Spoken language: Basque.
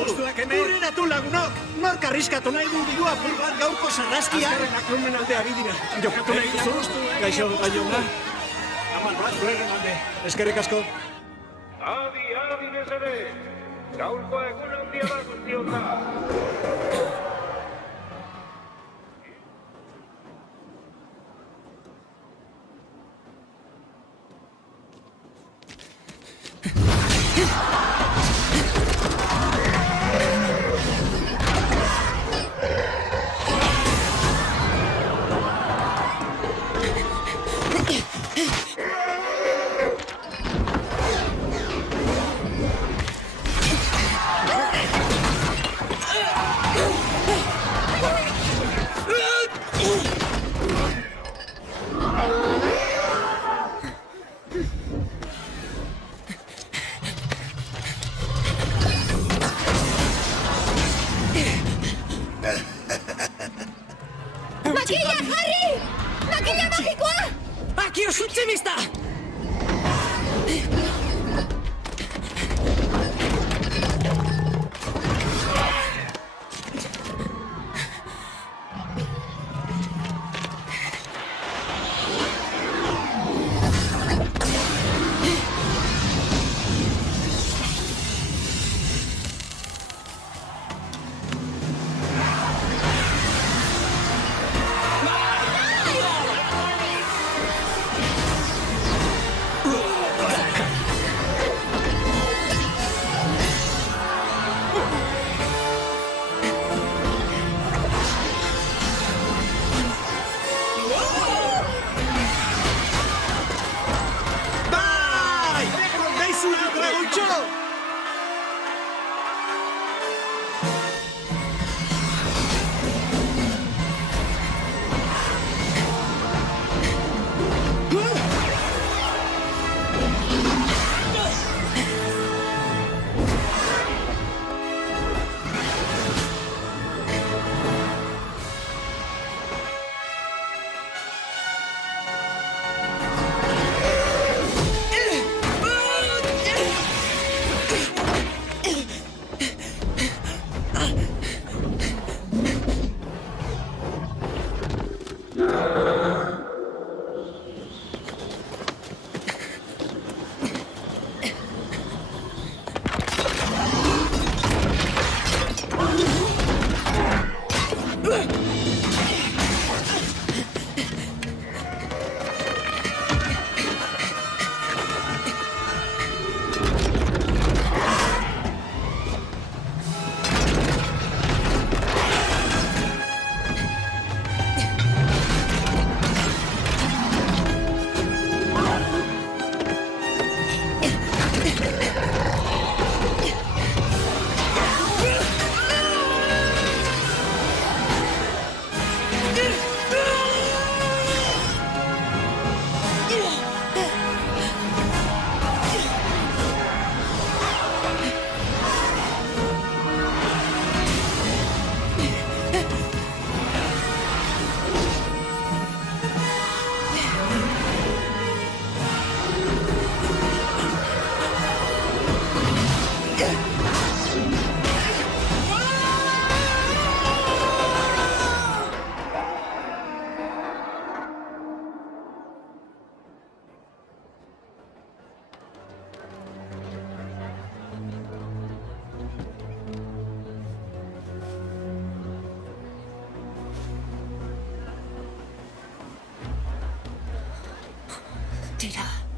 Urrenatu lagunok! Nork arriskatu nahi du dirua apur bat gaurko sarraskia? Azkarrenak klumen alde ari dira. Jokatu nahi duzu? Gaixo, Bayona. Amal bat, guerren alde. Eskerrik asko. Adi, adi bezere! Gaurko egun handia da guztiota! Makila, Harry! Makila magikoa! Akio sutzimista! Bai! Daizu, dragontxo! Tira.